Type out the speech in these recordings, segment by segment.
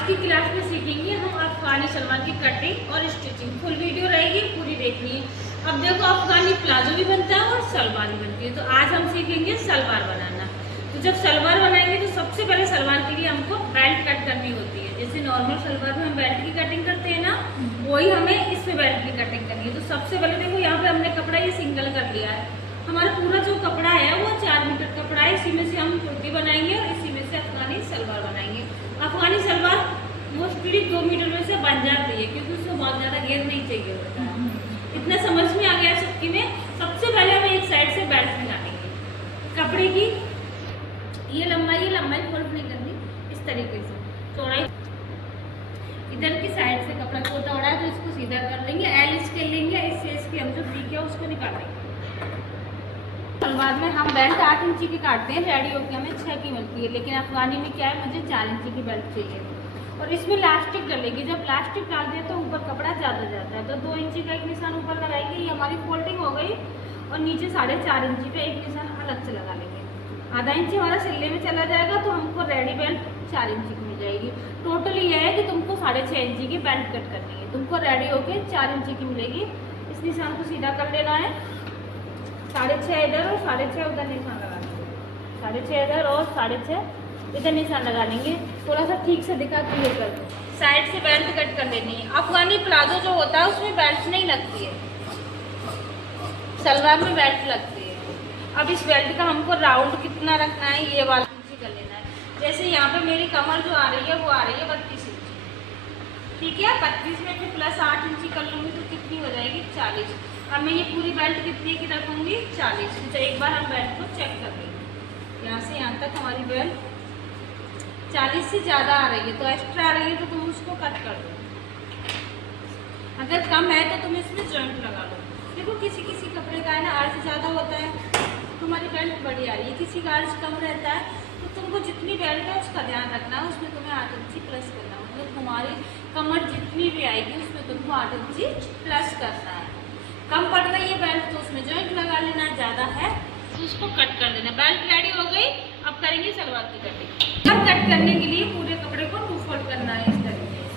आज की क्लास में सीखेंगे हम अफगानी सलवार की कटिंग और स्टिचिंग। फुल वीडियो रहेगी, पूरी देखनी है। अब देखो, अफगानी प्लाजो भी बनता है और सलवार भी बनती है। तो आज हम सीखेंगे सलवार बनाना। तो जब सलवार बनाएंगे तो सबसे पहले सलवार के लिए हमको बेल्ट कट करनी होती है। जैसे नॉर्मल सलवार में हम बेल्ट की कटिंग करते हैं ना, वही हमें इसमें बेल्ट की कटिंग करनी है। तो सबसे पहले देखो, यहाँ पे हमने कपड़ा ये सिंगल कर लिया है। हमारा पूरा जो कपड़ा है वो 4 मीटर कपड़ा है। इसी में से हम कुर्ती बनाएंगे और इसी में से अफगानी सलवार बनाएंगे। अफगानी सलवार मोस्टली 2 मीटर में से बन जाती है, क्योंकि उसको बहुत ज़्यादा घेर नहीं चाहिए होता है। इतना समझ में आ गया सबकी में। सबसे पहले हमें एक साइड से बेल्ट निकालेंगे कपड़े की। ये लंबाई फोल्ड नहीं करनी, इस तरीके से चौड़ाई इधर की साइड से कपड़ा छोटा हो रहा है तो इसको सीधा कर लेंगे। एल इसके लेंगे, इससे इसकी हम जो पी किया उसको निकालेंगे। सलवार में हम बेल्ट 8 इंची की काटते हैं, रेडी होकर हमें 6 की मिलती है। लेकिन अफगानी में क्या है, मुझे 4 इंची की बेल्ट चाहिए। और इसमें लास्टिक डलेगी। जब लास्टिक डाल दिया तो ऊपर कपड़ा ज़्यादा जाता है, तो 2 इंची का एक निशान ऊपर लगाएंगे। ये हमारी फोल्डिंग हो गई। और नीचे 4.5 इंची का एक निशान अलग से लगा लेंगे। आधा इंची हमारा सिलने में चला जाएगा तो हमको रेडी बेल्ट 4 इंची की मिल जाएगी। टोटल ये है कि तुमको 6.5 इंची की बेल्ट कट करनी है। तुमको रेडी होके 4 इंची की मिलेगी। इस निशान को सीधा कर लेना है। 6.5 इधर और 6.5 उधर निशान लगा लेंगे। 6.5 इधर और 6.5 इधर निशान लगा लेंगे। थोड़ा सा ठीक से दिखा क्लियर कर दो। साइड से बेल्ट कट कर लेनी है। अफगानी प्लाजो जो होता है उसमें बेल्ट नहीं लगती है, सलवार में बेल्ट लगती है। अब इस बेल्ट का हमको राउंड कितना रखना है, ये वाला इंची कर लेना है। जैसे यहाँ पे मेरी कमर जो आ रही है वो आ रही है 32 इंची, ठीक है। 32 में फिर प्लस 8 इंची कर लूँगी तो कितनी हो जाएगी, 40। अब मैं ये पूरी बेल्ट कितनी की रखूँगी, 40। तो एक बार हम बेल्ट को चेक कर लेंगे। यहाँ से यहाँ तक हमारी बेल्ट 40 से ज़्यादा आ रही है तो एक्स्ट्रा आ रही है तो तुम उसको कट कर दो। अगर कम है तो तुम इसमें जॉइंट लगा लो। देखो, किसी किसी कपड़े का है ना अर्ज ज़्यादा होता है तो हमारी बेल्ट बड़ी आ रही है, किसी का अर्ज कम रहता है। तो तुमको जितनी बेल्ट है उसका ध्यान रखना है। उसमें तुम्हें 8 इंची प्लस करना है। मतलब तुम्हारी कमर जितनी भी आएगी उसमें तुमको 8 इंची प्लस करना है। कम पड़ रही है बेल्ट तो उसमें जॉइंट लगा लेना है, ज़्यादा है तो उसको कट कर देना। बेल्ट रेडी हो गई। अब करेंगे सलवार की कटिंग। अब कट करने के लिए पूरे कपड़े को 2 फोल्ड करना है इस तरीके से।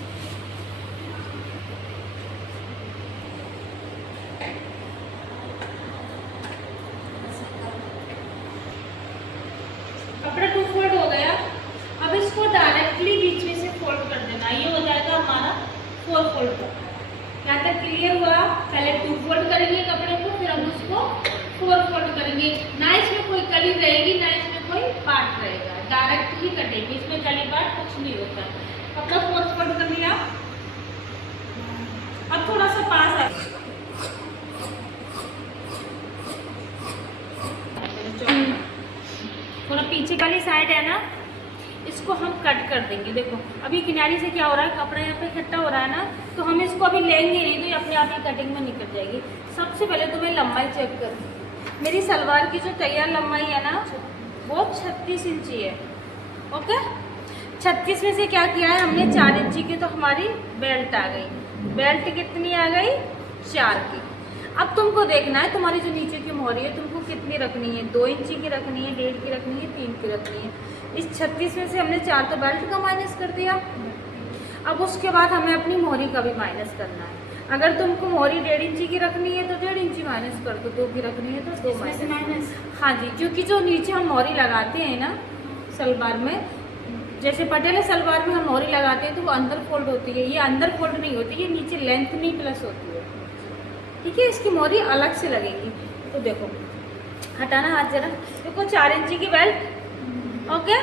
कपड़ा 2 फोल्ड हो गया। अब इसको डायरेक्टली बीच में से फोल्ड कर देना। ये हो जाएगा हमारा 4 फोल्ड का। यहाँ तक क्लियर हुआ। पहले 2 फोल्ड करेंगे कपड़े को, फिर हम उसको 4 फोल्ड करेंगे। ना इसमें कोई कली रहेगी ना इसमें कोई पार्ट रहेगा, डायरेक्ट ही कटेगी। इसमें कली पार्ट कुछ नहीं होता। कपड़ा 4 फोल्ड कर लिया। अब थोड़ा सा पास आ, थोड़ा पीछे वाली साइड है ना, इसको हम कट कर देंगे। देखो, अभी किनारे से क्या हो रहा है, कपड़ा यहाँ पे इकट्ठा हो रहा है ना, तो हम इसको अभी लेंगे नहीं तो ये अपने आप ही कटिंग में निकल जाएगी। सबसे पहले तो मैं लंबाई चेक करूँ। मेरी सलवार की जो तैयार लंबाई है ना वो 36 इंची है। ओके, 36 में से क्या किया है हमने, 4 इंची की तो हमारी बेल्ट आ गई। बेल्ट कितनी आ गई, 4 की। अब तुमको देखना है तुम्हारी जो नीचे की मोहरी है तुमको कितनी रखनी है, 2 इंची की रखनी है, 1.5 की रखनी है, 3 की रखनी है। इस 36 में से हमने 4 तो बेल्ट का माइनस कर दिया। अब उसके बाद हमें अपनी मोहरी का भी माइनस करना है। अगर तुमको मोहरी 1.5 इंची की रखनी है तो 1.5 इंची माइनस कर दो, 2 की रखनी है तो 2 माइनस। हाँ जी, क्योंकि जो नीचे हम मोहरी लगाते हैं ना सलवार में, जैसे पटेला सलवार में हम मोहरी लगाते हैं तो वो अंदर फोल्ड होती है, ये अंदर फोल्ड नहीं होती, ये नीचे लेंथ नहीं प्लस होती है, ठीक है। इसकी मोहरी अलग से लगेगी। तो देखो, हटाना हाथ जरा। देखो, 4 इंची की बेल्ट, ओके।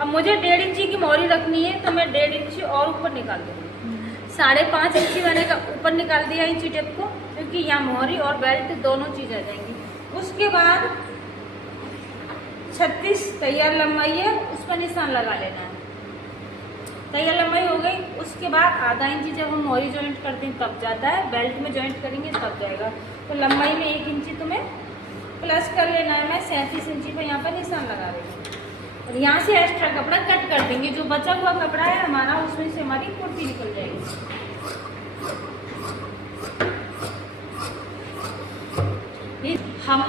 अब मुझे 1.5 इंची की मोहरी रखनी है तो मैं 1.5 इंची और ऊपर निकाल दूँगी। 5.5 इंची मैंने ऊपर निकाल दिया इंची टेप को, क्योंकि यहाँ मोहरी और बेल्ट दोनों चीज़ आ जाएंगी। उसके बाद 36 तैयार लंबाई है, उस पर निशान लगा लेना है। तैयार लंबाई हो गई। उसके बाद आधा इंची जब हम मोहरी जॉइंट करते हैं तब जाता है, बेल्ट में जॉइंट करेंगे तब जाएगा। तो लंबाई में 1 इंची तुम्हें प्लस कर लेना है। मैं 37 इंची पर यहाँ पर निशान लगा रही हूँ। और यहाँ से एक्स्ट्रा कपड़ा कट कर देंगे। जो बचा हुआ कपड़ा है हमारा उसमें से हमारी कुर्ती निकल जाएगी। हम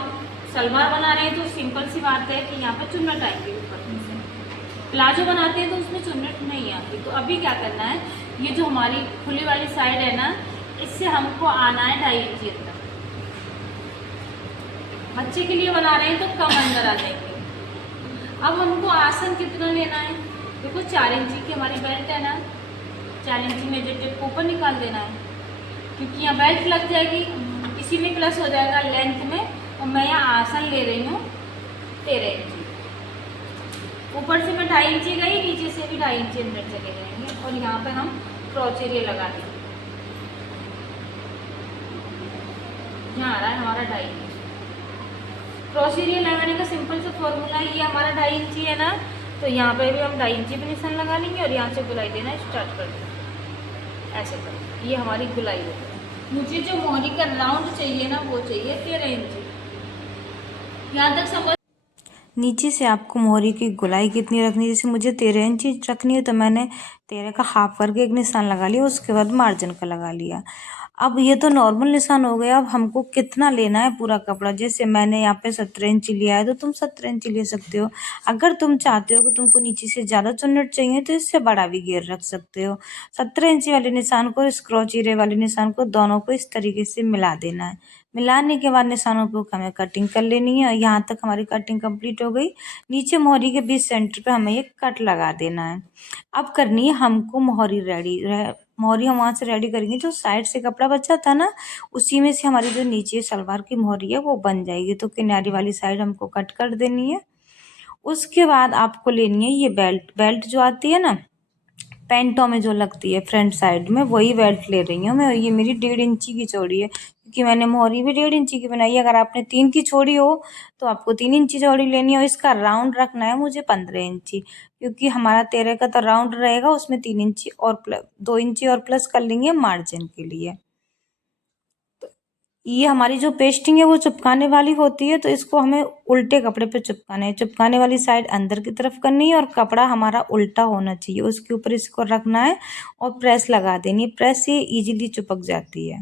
सलवार बना रहे हैं तो सिंपल सी बात है कि यहाँ पर चुन्नट आएंगे ऊपर से। प्लाजो बनाते हैं तो उसमें चुन्नट नहीं आती। तो अभी क्या करना है, ये जो हमारी खुली वाली साइड है ना, इससे हमको आना है 2.5 इंची तक। बच्चे के लिए बना रहे हैं तो कम अंदर आ जाएंगे। अब हमको आसन कितना लेना है, देखो 4 इंची की हमारी बेल्ट है ना, 4 इंची में टेप को ऊपर निकाल देना है, क्योंकि यहाँ बेल्ट लग जाएगी, इसी में प्लस हो जाएगा लेंथ में। और मैं यहाँ आसन ले रही हूँ 13 इंची। ऊपर से मैं 2.5 इंची गई, नीचे से भी 2.5 इंची अंदर चले जाएंगे। और यहाँ पे हम क्रॉच एरिया लगा देंगे, यहाँ आ रहा है हमारा 2.5 इंची। क्रॉस एरिया लगाने का सिंपल सा फॉर्मूला है, ये हमारा 2.5 इंची है ना, तो यहाँ पे भी हम 2.5 इंची पे निशान लगा लेंगे और यहाँ से गुलाई देना स्टार्ट कर देंगे, ऐसे कर। ये हमारी गुलाई हो गई। मुझे जो मोहरी का राउंड चाहिए ना, वो चाहिए 13 इंची। यहाँ तक समझ। नीचे से आपको मोहरी की गुलाई कितनी रखनी है, जैसे मुझे 13 इंची रखनी है तो मैंने 13 का हाफ करके एक निशान लगा लिया, उसके बाद मार्जिन का लगा लिया। अब ये तो नॉर्मल निशान हो गया। अब हमको कितना लेना है पूरा कपड़ा, जैसे मैंने यहाँ पे 17 इंची लिया है तो तुम 17 इंची ले सकते हो। अगर तुम चाहते हो कि तुमको नीचे से ज़्यादा चुन्नट चाहिए तो इससे बड़ा भी घेर रख सकते हो। 17 इंची वाले निशान को, इस क्रॉच एरिया वाले निशान को, दोनों को इस तरीके से मिला देना है। मिलाने के बाद निशानों पर हमें कटिंग कर लेनी है। यहाँ तक हमारी कटिंग कंप्लीट हो गई। नीचे मोहरी के बीच सेंटर पे हमें ये कट लगा देना है। अब करनी है हमको मोहरी रेडी। मोहरी हम वहाँ से रेडी करेंगे, जो साइड से कपड़ा बचा था ना, उसी में से हमारी जो नीचे सलवार की मोहरी है वो बन जाएगी। तो किनारी वाली साइड हमको कट कर देनी है। उसके बाद आपको लेनी है ये बेल्ट। बेल्ट जो आती है ना पैंटों में जो लगती है फ्रंट साइड में, वही बेल्ट ले रही हूँ मैं। ये मेरी 1.5 इंची की चौड़ी है, क्योंकि मैंने मोहरी भी 1.5 इंची की बनाई है। अगर आपने 3 की छोड़ी हो तो आपको 3 इंची चौड़ी लेनी है। और इसका राउंड रखना है मुझे 15 इंची, क्योंकि हमारा 13 का तो राउंड रहेगा, उसमें 3 इंची और 2 इंची और प्लस कर लेंगे मार्जिन के लिए। ये हमारी जो पेस्टिंग है वो चिपकाने वाली होती है, तो इसको हमें उल्टे कपड़े पे चिपकाना है। चिपकाने वाली साइड अंदर की तरफ करनी है और कपड़ा हमारा उल्टा होना चाहिए, उसके ऊपर इसको रखना है और प्रेस लगा देनी है। प्रेस से इजीली चिपक जाती है।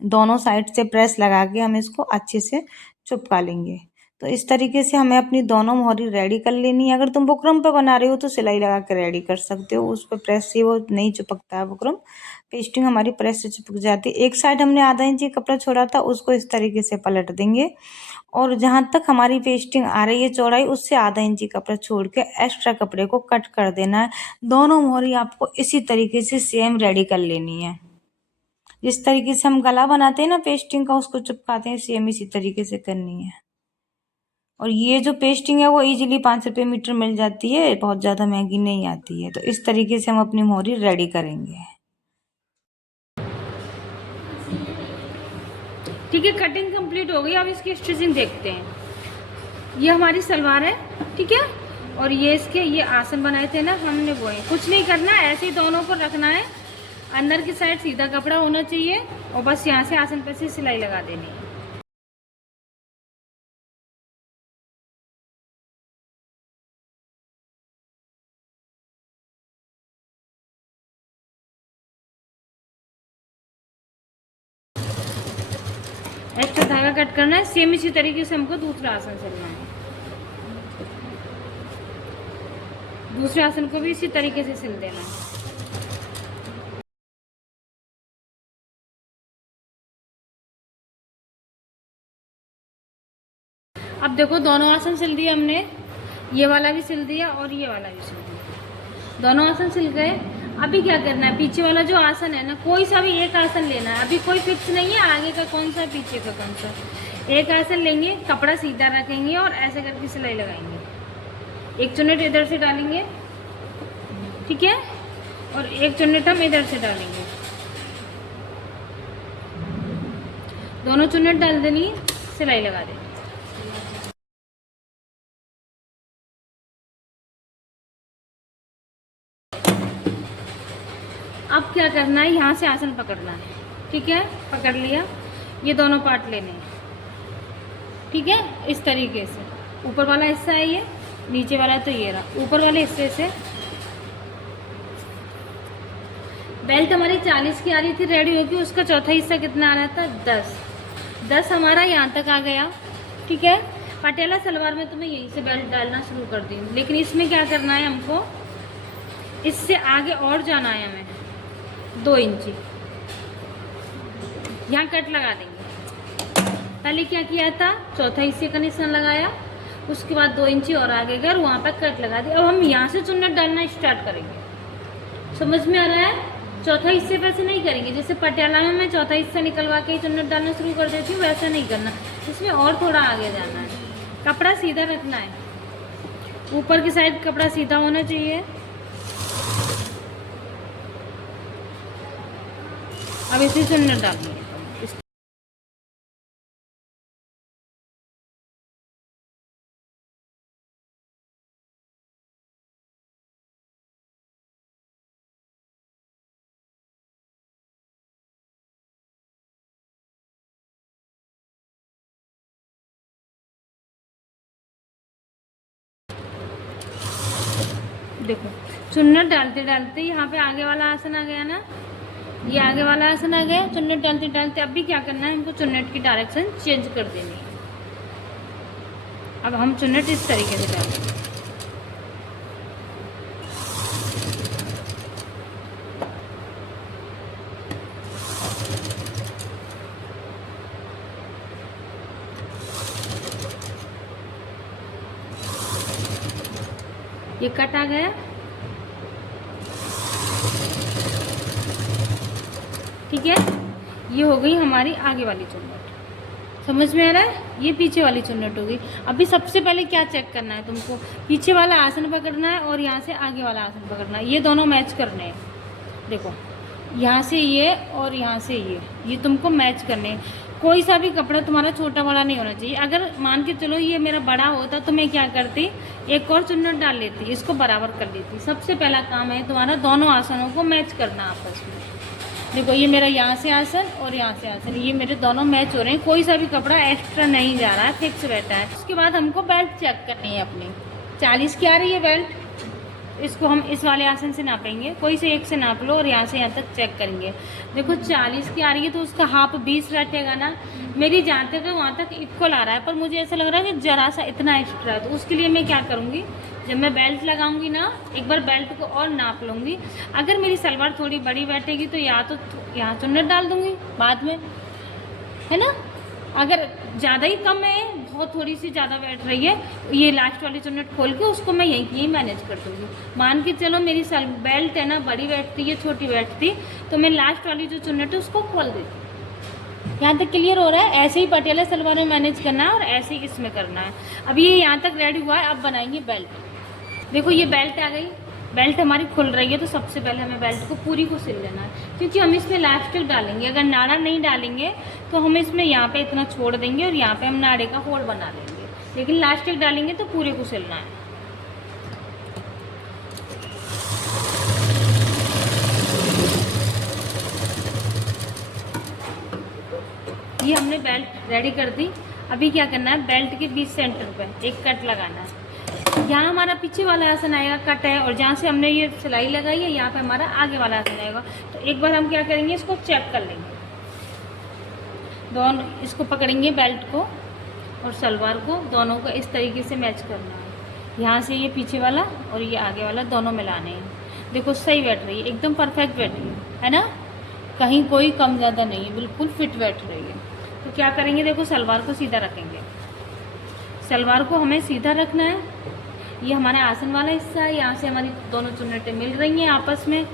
दोनों साइड से प्रेस लगा के हम इसको अच्छे से चिपका लेंगे। तो इस तरीके से हमें अपनी दोनों मोहरी रेडी कर लेनी है। अगर तुम बुकरम पे बना रहे हो तो सिलाई लगा के रेडी कर सकते हो, उस पर प्रेस से वो नहीं चिपकता है बुकरम। पेस्टिंग हमारी प्रेस से चिपक जाती है। एक साइड हमने आधा इंची कपड़ा छोड़ा था, उसको इस तरीके से पलट देंगे और जहाँ तक हमारी पेस्टिंग आ रही है चौड़ाई, उससे आधा इंची कपड़ा छोड़ के एक्स्ट्रा कपड़े को कट कर देना है। दोनों मोहरी आपको इसी तरीके से सेम रेडी कर लेनी है। जिस तरीके से हम गला बनाते हैं ना पेस्टिंग का, उसको चिपकाते हैं, सेम इसी तरीके से करनी है। और ये जो पेस्टिंग है वो इजीली 5 रुपये मीटर मिल जाती है, बहुत ज़्यादा महंगी नहीं आती है। तो इस तरीके से हम अपनी मोहरी रेडी करेंगे। ठीक है, कटिंग कंप्लीट हो गई। अब इसकी स्टिचिंग देखते हैं। ये हमारी सलवार है, ठीक है, और ये इसके ये आसन बनाए थे ना हमने, वो है। कुछ नहीं करना, ऐसे ही दोनों को रखना है। अंदर की साइड सीधा कपड़ा होना चाहिए और बस यहाँ से आसन पर से सिलाई लगा देनी है। एक्स्ट्रा धागा कट करना है। सेम इसी तरीके से हमको दूसरा आसन चलना है। दूसरे आसन को भी इसी तरीके से सिल देना है। अब देखो, दोनों आसन सिल दिए हमने। ये वाला भी सिल दिया और ये वाला भी सिल दिया। दोनों आसन सिल गए। अभी क्या करना है, पीछे वाला जो आसन है ना, कोई सा भी एक आसन लेना है। अभी कोई फिक्स नहीं है आगे का कौन सा पीछे का कौन सा। एक आसन लेंगे, कपड़ा सीधा रखेंगे और ऐसे करके सिलाई लगाएंगे। एक चुन्नट इधर से डालेंगे, ठीक है, और एक चुन्नट हम इधर से डालेंगे। दोनों चुन्नट डाल देनी, सिलाई लगा देनी। अब क्या करना है, यहाँ से आसन पकड़ना है, ठीक है, पकड़ लिया। ये दोनों पार्ट लेने हैं, ठीक है, इस तरीके से। ऊपर वाला हिस्सा है ये, नीचे वाला तो ये रहा। ऊपर वाले हिस्से से बेल्ट हमारी 40 की आ रही थी रेडी होगी, उसका चौथा हिस्सा कितना आ रहा था, 10 हमारा यहाँ तक आ गया, ठीक है। पटियाला सलवार में तो मैं यहीं से बेल्ट डालना शुरू कर दी हूँ, लेकिन इसमें क्या करना है हमको, इससे आगे और जाना है हमें 2 इंची, यहाँ कट लगा देंगे। पहले क्या किया था, चौथा हिस्से का निशान लगाया, उसके बाद 2 इंची और आगे गए, वहाँ पर कट लगा दी। अब हम यहाँ से चुन्नट डालना स्टार्ट करेंगे। समझ में आ रहा है? चौथा हिस्से पे से नहीं करेंगे, जैसे पटियाला में मैं चौथा हिस्सा निकलवा के ही चुन्नट डालना शुरू कर देती हूँ, वैसा नहीं करना। इसमें और थोड़ा आगे जाना है, कपड़ा सीधा रखना है, ऊपर की साइड कपड़ा सीधा होना चाहिए। अब इसे चुन्नट डालेंगे। देखो चुन्नट डालते डालते यहाँ पे आगे वाला आसन आ गया ना, ये आगे वाला आसन आ गया। चुन्नट डालते डालते अब भी क्या करना है, हमको चुन्नट की डायरेक्शन चेंज कर देनी है। अब हम चुन्नट इस तरीके से डालेंगे। ये कट आ गया, ठीक है। ये हो गई हमारी आगे वाली चुन्नट, समझ में आ रहा है? ये पीछे वाली चुन्नट हो गई। अभी सबसे पहले क्या चेक करना है तुमको, पीछे वाला आसन पकड़ना है और यहाँ से आगे वाला आसन पकड़ना है, ये दोनों मैच करने हैं। देखो यहाँ से ये और यहाँ से ये तुमको मैच करने हैं। कोई सा भी कपड़ा तुम्हारा छोटा बड़ा नहीं होना चाहिए। अगर मान के चलो ये मेरा बड़ा होता तो मैं क्या करती, एक और चुन्नट डाल लेती, इसको बराबर कर लेती। सबसे पहला काम है तुम्हारा दोनों आसनों को मैच करना आपस में। देखो ये मेरा यहाँ से आसन और यहाँ से आसन, ये मेरे दोनों मैच हो रहे हैं, कोई सा भी कपड़ा एक्स्ट्रा नहीं जा रहा है, फिक्स बैठा है। उसके बाद हमको बेल्ट चेक करनी है अपनी। 40 की आ रही है बेल्ट, इसको हम इस वाले आसन से नापेंगे, कोई से एक से नाप लो और यहाँ से यहाँ तक चेक करेंगे। देखो 40 की आ रही है तो उसका हाफ 20 बैठेगा ना। मेरी जहाँ तक है वहाँ तक इक्वल आ रहा है, पर मुझे ऐसा लग रहा है कि जरा सा इतना एक्स्ट्रा है। तो उसके लिए मैं क्या करूँगी, जब मैं बेल्ट लगाऊंगी ना, एक बार बेल्ट को और नाप लूँगी। अगर मेरी सलवार थोड़ी बड़ी बैठेगी तो यहाँ चुन्नट डाल दूँगी बाद में, है ना। अगर ज़्यादा ही कम है, बहुत थोड़ी सी ज़्यादा बैठ रही है, ये लास्ट वाली चुन्नट खोल के उसको मैं यहीं मैनेज कर दूँगी। मान के चलो मेरी बेल्ट है ना बड़ी बैठती है छोटी बैठती, तो मैं लास्ट वाली जो चुन्नट है उसको खोल देती। यहाँ तक क्लियर हो रहा है? ऐसे ही पटियाला सलवार में मैनेज करना है और ऐसे ही इसमें करना है। अब ये यहाँ तक रेडी हुआ है, अब बनाएंगे बेल्ट। देखो ये बेल्ट आ गई, बेल्ट हमारी खुल रही है, तो सबसे पहले हमें बेल्ट को पूरी को सिल लेना है, क्योंकि हम इसमें इलास्टिक डालेंगे। अगर नाड़ा नहीं डालेंगे तो हम इसमें यहाँ पे इतना छोड़ देंगे और यहाँ पे हम नाड़े का होल बना देंगे, लेकिन इलास्टिक डालेंगे तो पूरे को सिलना है। ये हमने बेल्ट रेडी कर दी। अभी क्या करना है, बेल्ट के बीच सेंटर पे एक कट लगाना है। यहाँ हमारा पीछे वाला आसन आएगा, कट है, और जहाँ से हमने ये सिलाई लगाई है यहाँ पे हमारा आगे वाला आसन आएगा। तो एक बार हम क्या करेंगे, इसको चेक कर लेंगे। दोनों इसको पकड़ेंगे, बेल्ट को और सलवार को, दोनों को इस तरीके से मैच करना है। यहाँ से ये पीछे वाला और ये आगे वाला दोनों मिलाने हैं। देखो सही बैठ रही है, एकदम परफेक्ट बैठ रही है ना, कहीं कोई कम ज़्यादा नहीं है, बिल्कुल फिट बैठ रही है। तो क्या करेंगे, देखो सलवार को सीधा रखेंगे, सलवार को हमें सीधा रखना है। ये हमारा आसन वाला हिस्सा है, यहाँ से हमारी दोनों चुन्नटें मिल रही हैं आपस में,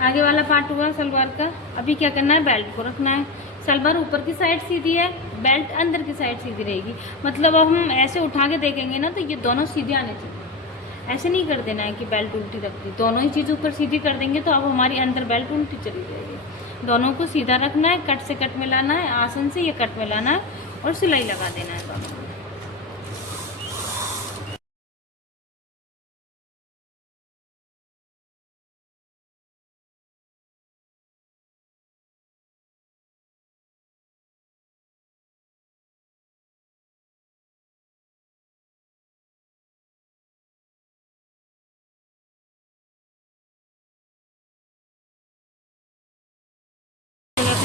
आगे वाला पार्ट हुआ सलवार का। अभी क्या करना है, बेल्ट को रखना है। सलवार ऊपर की साइड सीधी है, बेल्ट अंदर की साइड सीधी रहेगी। मतलब अब हम ऐसे उठा के देखेंगे ना तो ये दोनों सीधे आने चाहिए। ऐसे नहीं कर देना है कि बेल्ट उल्टी रख दी, दोनों ही चीज़ ऊपर सीधी कर देंगे तो अब हमारी अंदर बेल्ट उल्टी चली जाएगी। दोनों को सीधा रखना है, कट से कट मिलाना है, आसन से ये कट मिलाना है और सिलाई लगा देना है दोनों।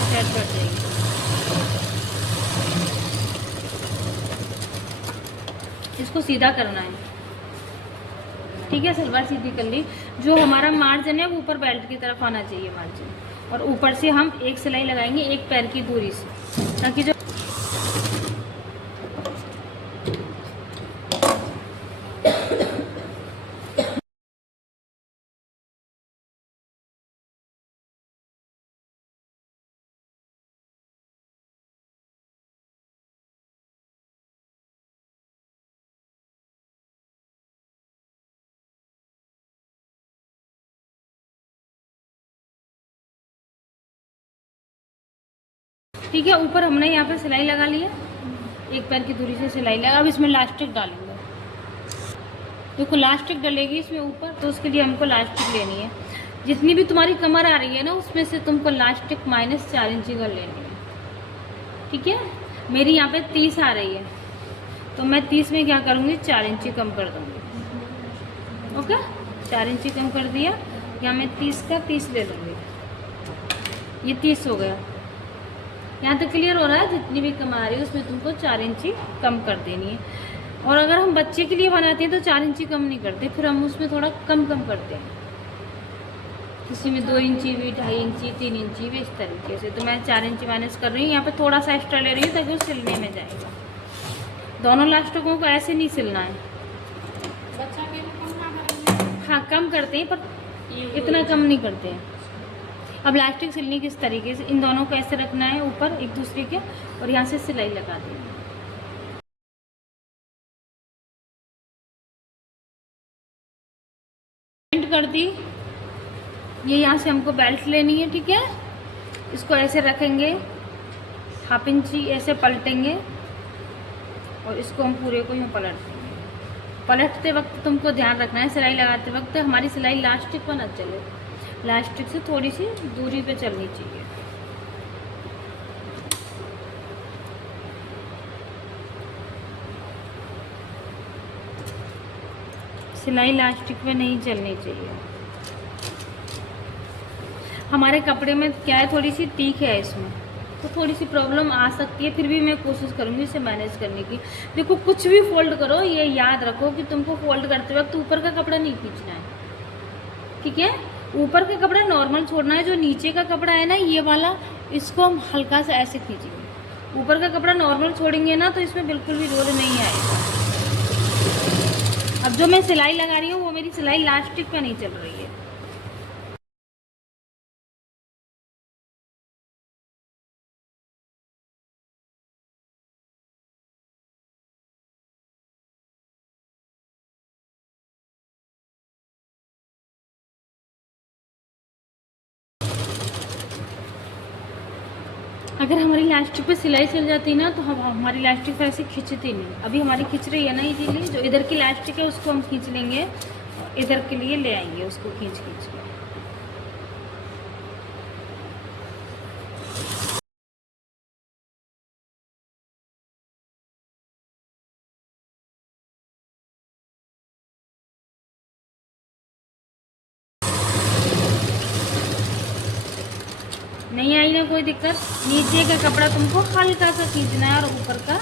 सेट कर देंगे। इसको सीधा करना है, ठीक है। सलवार सीधी कर ली। जो हमारा मार्जिन है वो ऊपर बेल्ट की तरफ आना चाहिए मार्जिन, और ऊपर से हम एक सिलाई लगाएंगे एक पैर की दूरी से, ताकि जो ठीक है। ऊपर हमने यहाँ पे सिलाई लगा ली है, एक पैर की दूरी से सिलाई लगा। अब इसमें लास्टिक डालेंगे। देखो लास्टिक डलेगी इसमें ऊपर, तो उसके लिए हमको लास्टिक लेनी है। जितनी भी तुम्हारी कमर आ रही है ना, उसमें से तुमको लास्टिक -4 इंची कर लेनी है, ठीक है। मेरी यहाँ पे 30 आ रही है, तो मैं 30 में क्या करूँगी, 4 इंची कम कर दूँगी। ओके, 4 इंची कम कर दिया। यहाँ मैं 30 का 30 ले लूँगी। ये 30 हो गया। यहाँ तक क्लियर हो रहा है? जितनी भी कम आ रही है उसमें तुमको 4 इंची कम कर देनी है। और अगर हम बच्चे के लिए बनाते हैं तो 4 इंची कम नहीं करते, फिर हम उसमें थोड़ा कम करते हैं। किसी में 2 इंची भी, 2.5 इंची, 3 इंची भी, इस तरीके से। तो मैं 4 इंची माइनस कर रही हूँ। यहाँ पे थोड़ा सा एक्स्ट्रा ले रही हूँ ताकि वो सिलने में जाएगा। दोनों लास्टिकों को ऐसे नहीं सिलना है। हाँ, कम करते हैं पर इतना कम नहीं करते हैं। अब लास्टिक सिलनी किस तरीके से, इन दोनों को ऐसे रखना है ऊपर एक दूसरे के, और यहाँ से सिलाई लगा देनी है। पेंट कर दी। ये यहाँ से हमको बेल्ट लेनी है, ठीक है। इसको ऐसे रखेंगे, 1/2 इंची ऐसे पलटेंगे, और इसको हम पूरे को यूँ पलट देंगे। पलटते वक्त तुमको ध्यान रखना है, सिलाई लगाते वक्त हमारी सिलाई लास्टिक पर न चले, लास्टिक से थोड़ी सी दूरी पे चलनी चाहिए। सिलाई लास्टिक पे नहीं चलनी चाहिए। हमारे कपड़े में क्या है, थोड़ी सी तीख है इसमें, तो थोड़ी सी प्रॉब्लम आ सकती है। फिर भी मैं कोशिश करूँगी इसे मैनेज करने की। देखो कुछ भी फोल्ड करो, ये याद रखो कि तुमको फोल्ड करते वक्त ऊपर का कपड़ा नहीं खींचना है, ठीक है। ऊपर का कपड़ा नॉर्मल छोड़ना है। जो नीचे का कपड़ा है ना, ये वाला, इसको हम हल्का सा ऐसे खींचेंगे। ऊपर का कपड़ा नॉर्मल छोड़ेंगे ना, तो इसमें बिल्कुल भी रोल नहीं आएगा। अब जो मैं सिलाई लगा रही हूँ वो मेरी सिलाई लास्टिक पे नहीं चल रही है। अगर हमारी लास्टिक पे सिलाई चल जाती ना, तो हम हमारी लास्टिक पर ऐसे खींचती नहीं। अभी हमारी खींच रही है ना इजीली। जो इधर की लास्टिक है उसको हम खींच लेंगे, और इधर के लिए ले आएंगे उसको खींच खींच के। नहीं आई ना कोई दिक्कत। नीचे का कपड़ा तुमको हल्का सा खींचना है और ऊपर का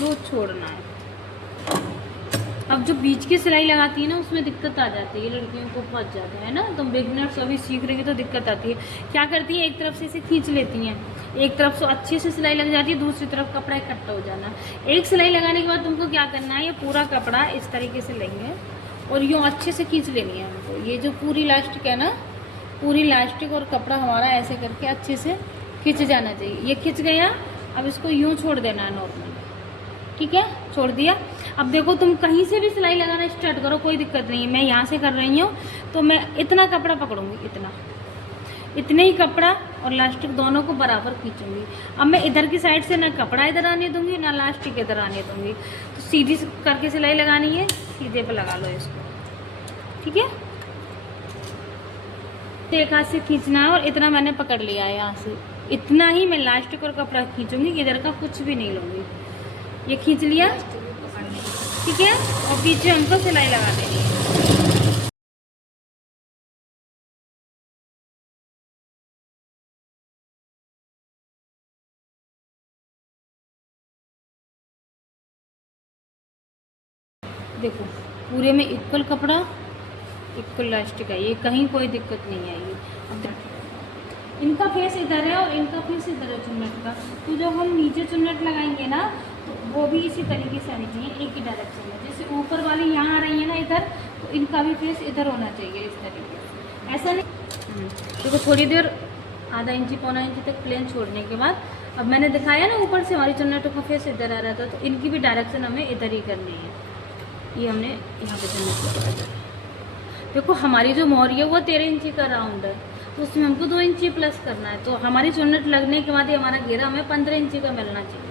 लूज छोड़ना है। अब जो बीच की सिलाई लगाती है ना, उसमें दिक्कत आ जाती है, लड़कियों को फंस जाता है ना। तुम बिगनर्स अभी सीख रही हो तो दिक्कत आती है। क्या करती है, एक तरफ से इसे खींच लेती हैं, एक तरफ से अच्छे से सिलाई लग जाती है, दूसरी तरफ कपड़ा इकट्ठा हो जाना। एक सिलाई लगाने के बाद तुमको क्या करना है, ये पूरा कपड़ा इस तरीके से लेंगे और यूँ अच्छे से खींच लेनी है हमको। ये जो पूरी लास्टिक है ना, पूरी लास्टिक और कपड़ा हमारा ऐसे करके अच्छे से खींच जाना चाहिए। ये खिंच गया। अब इसको यूँ छोड़ देना है नॉर्मल, ठीक है। छोड़ दिया। अब देखो तुम कहीं से भी सिलाई लगाना स्टार्ट करो, कोई दिक्कत नहीं है। मैं यहाँ से कर रही हूँ, तो मैं इतना कपड़ा पकड़ूंगी, इतने ही कपड़ा और लास्टिक दोनों को बराबर खींचूंगी। अब मैं इधर की साइड से ना कपड़ा इधर आने दूंगी, ना लास्टिक इधर आने दूंगी। तो सीधी करके सिलाई लगानी है, सीधे पे लगा लो इसको, ठीक है। एक हाथ से खींचना है, और इतना मैंने पकड़ लिया है यहाँ से। इतना ही मैं लास्टिक और कपड़ा खींचूंगी, इधर का कुछ भी नहीं लूँगी। ये खींच लिया, ठीक है। और पीछे हमको सिलाई लगा देनी है। देखो पूरे में इक्वल कपड़ा, इक्वल इलास्टिक है, ये कहीं कोई दिक्कत नहीं आएगी। अब इनका फेस इधर है और इनका फेस इधर है चुन्नट का, तो जब हम नीचे चुन्नट लगाएंगे ना तो वो भी इसी तरीके से आनी चाहिए, एक ही डायरेक्शन में। जैसे ऊपर वाली यहाँ आ रही है ना इधर, तो इनका भी फेस इधर होना चाहिए इस तरीके से, ऐसा नहीं। देखो थोड़ी देर आधा इंची पौना इंची तक प्लेन छोड़ने के बाद, अब मैंने दिखाया ना ऊपर से हमारी चुन्नटों का फेस इधर आ रहा था, तो इनकी भी डायरेक्शन हमें इधर ही करनी है। ये हमने यहाँ पे चुन्नट लगाया। देखो हमारी जो मोहरी है वो 13 इंची का राउंड है, तो उसमें हमको 2 इंची प्लस करना है, तो हमारी चुन्नट लगने के बाद ही हमारा घेरा हमें 15 इंची का मिलना चाहिए।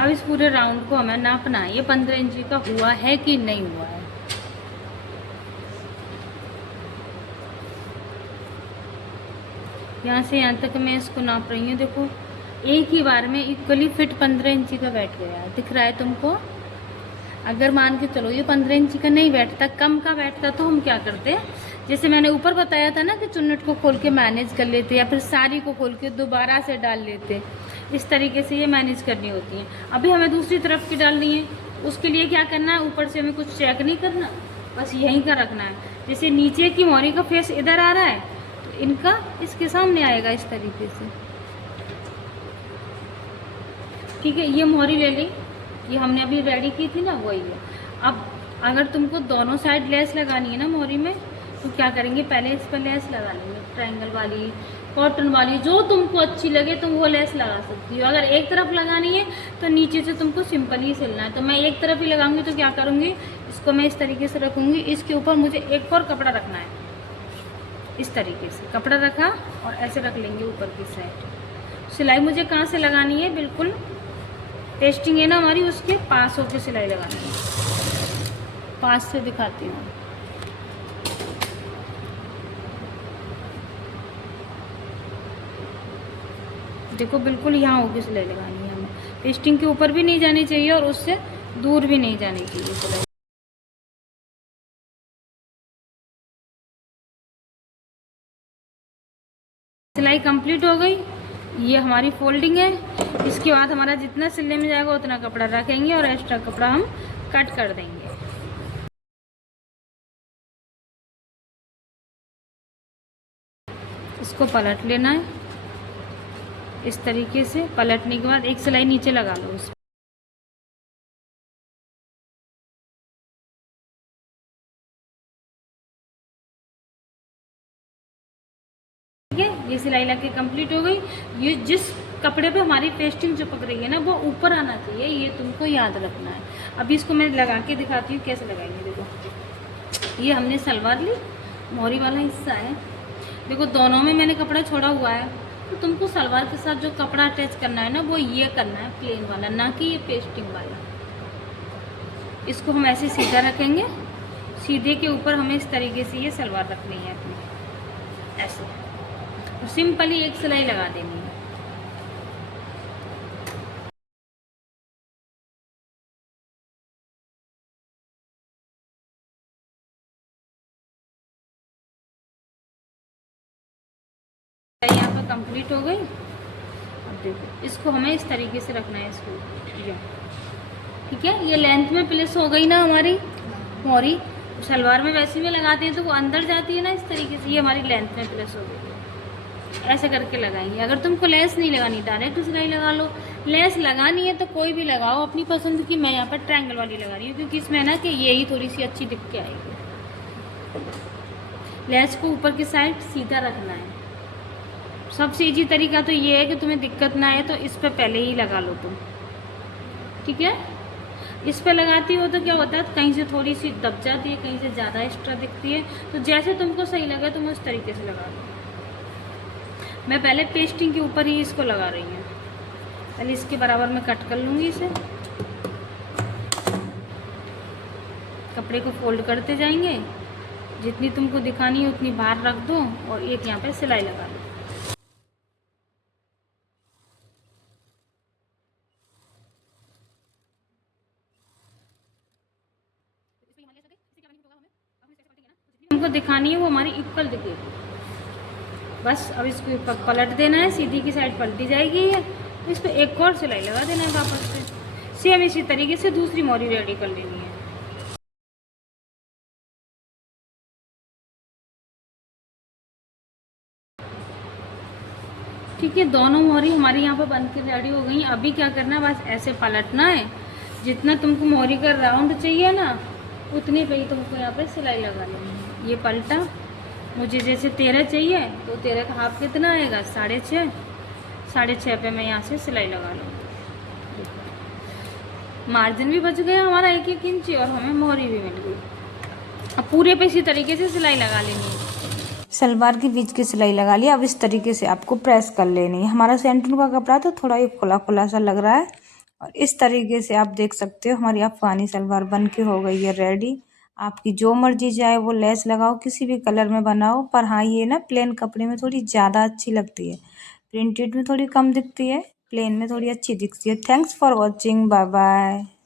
अब इस पूरे राउंड को हमें नापना है, ये 15 इंची का हुआ है कि नहीं हुआ है। यहाँ से यहाँ तक मैं इसको नाप रही हूँ। देखो एक ही बार में इक्वली फिट 15 इंची का बैठ गया है, दिख रहा है तुमको। अगर मान के चलो ये 15 इंची का नहीं बैठता, कम का बैठता, तो हम क्या करते हैं, जैसे मैंने ऊपर बताया था ना कि चुन्नट को खोल के मैनेज कर लेते या फिर साड़ी को खोल के दोबारा से डाल लेते, इस तरीके से ये मैनेज करनी होती है। अभी हमें दूसरी तरफ की डालनी है, उसके लिए क्या करना है, ऊपर से हमें कुछ चेक नहीं करना, बस यहीं का रखना है। जैसे नीचे की मोहरी का फेस इधर आ रहा है, तो इनका इसके सामने आएगा इस तरीके से, ठीक है। ये मोहरी ले ली, ये हमने अभी रेडी की थी ना, वही है। अब अगर तुमको दोनों साइड लेस लगानी है ना मोहरी में, तो क्या करेंगे, पहले इस पर लेस लगा लेंगे, ट्रायंगल वाली, कॉटन वाली, जो तुमको अच्छी लगे तुम वो लेस लगा सकती हो। अगर एक तरफ लगानी है तो नीचे से तुमको सिंपल ही सिलना है। तो मैं एक तरफ ही लगाऊंगी, तो क्या करूँगी, इसको मैं इस तरीके से रखूँगी, इसके ऊपर मुझे एक और कपड़ा रखना है, इस तरीके से कपड़ा रखा और ऐसे रख लेंगे ऊपर की साइड। सिलाई मुझे कहाँ से लगानी है, बिल्कुल पेस्टिंग है ना हमारी, उसके पास होकर सिलाई लगानी है। पास से दिखाती हूँ, देखो बिल्कुल यहाँ होकर सिलाई लगानी है हमें, पेस्टिंग के ऊपर भी नहीं जानी चाहिए और उससे दूर भी नहीं जानी चाहिए सिलाई। सिलाई कंप्लीट हो गई, ये हमारी फोल्डिंग है। इसके बाद हमारा जितना सिलने में जाएगा उतना कपड़ा रखेंगे और एक्स्ट्रा कपड़ा हम कट कर देंगे। इसको पलट लेना है, इस तरीके से पलटने के बाद एक सिलाई नीचे लगा लो उस, ठीक है। ये सिलाई लग के कंप्लीट हो गई। ये जिस कपड़े पे हमारी पेस्टिंग चिपक रही है ना, वो ऊपर आना चाहिए, ये तुमको याद रखना है। अभी इसको मैं लगा के दिखाती हूँ कैसे लगाएंगे। देखो ये हमने सलवार ली, मोहरी वाला हिस्सा है, देखो दोनों में मैंने कपड़ा छोड़ा हुआ है, तो तुमको सलवार के साथ जो कपड़ा अटैच करना है ना, वो ये करना है, प्लेन वाला, ना कि ये पेस्टिंग वाला। इसको हम ऐसे सीधा रखेंगे, सीधे के ऊपर हमें इस तरीके से ये सलवार रखनी है अपनी, ऐसे, और सिंपली एक सिलाई लगा देनी है। यहाँ पर कंप्लीट हो गई। अब देखो इसको हमें इस तरीके से रखना है, इसको ये, ठीक है। ये लेंथ में प्लेस हो गई ना हमारी मोहरी, सलवार में वैसे में लगाते हैं तो वो अंदर जाती है ना, इस तरीके से ये हमारी लेंथ में प्लेस हो गई है। ऐसे करके लगाएंगे। अगर तुमको लेस नहीं लगानी, डायरेक्ट सिलाई लगा लो। लेस लगानी है तो कोई भी लगाओ अपनी पसंद की। मैं यहाँ पर ट्रायंगल वाली लगा रही हूँ, क्योंकि इसमें ना कि यही थोड़ी सी अच्छी दिख के आएगी। लेस को ऊपर की साइड सीधा रखना है। सबसे ईजी तरीका तो ये है कि तुम्हें दिक्कत ना आए तो इस पर पहले ही लगा लो तुम, ठीक है। इस पर लगाती हो तो क्या होता है, कहीं से थोड़ी सी दब जाती है, कहीं से ज़्यादा एक्स्ट्रा दिखती है, तो जैसे तुमको सही लगे तुम उस तरीके से लगा लो। मैं पहले पेस्टिंग के ऊपर ही इसको लगा रही हूँ, पहले इसके बराबर में कट कर लूँगी इसे। कपड़े को फोल्ड करते जाएंगे, जितनी तुमको दिखानी है उतनी बाहर रख दो और एक यहाँ पे सिलाई लगा लो। हमको दिखानी है वो हमारी इक्वल दिखे। बस अब इसको पलट देना है, सीधी की साइड पलटी जाएगी ये, इस पर एक और सिलाई लगा देना है वापस से। सेम इसी तरीके से दूसरी मोरी रेडी कर लेनी है। ठीक है, दोनों मोहरी हमारी यहाँ पर बन के रेडी हो गई। अभी क्या करना है, बस ऐसे पलटना है, जितना तुमको मोहरी का राउंड चाहिए ना उतनी पे ही तुमको यहाँ पे सिलाई लगा लेनी है। ये पलटा, मुझे जैसे 13 चाहिए तो 13 का हाफ कितना आएगा, 6.5, 6.5 पे मैं यहाँ से सिलाई लगा लूँगी। मार्जिन भी बच गया हमारा 1-1 इंच और हमें मोहरी भी मिल गई। अब पूरे पे इसी तरीके से सिलाई लगा लेनी है। सलवार के बीच की सिलाई लगा लिया। अब इस तरीके से आपको प्रेस कर लेनी है। हमारा सेंटर का कपड़ा तो थोड़ा ये खुला खुला सा लग रहा है और इस तरीके से आप देख सकते हो हमारी अफगानी सलवार बन के हो गई है रेडी। आपकी जो मर्जी चाहे वो लेस लगाओ, किसी भी कलर में बनाओ, पर हाँ ये ना प्लेन कपड़े में थोड़ी ज़्यादा अच्छी लगती है, प्रिंटेड में थोड़ी कम दिखती है, प्लेन में थोड़ी अच्छी दिखती है। Thanks for watching, bye bye.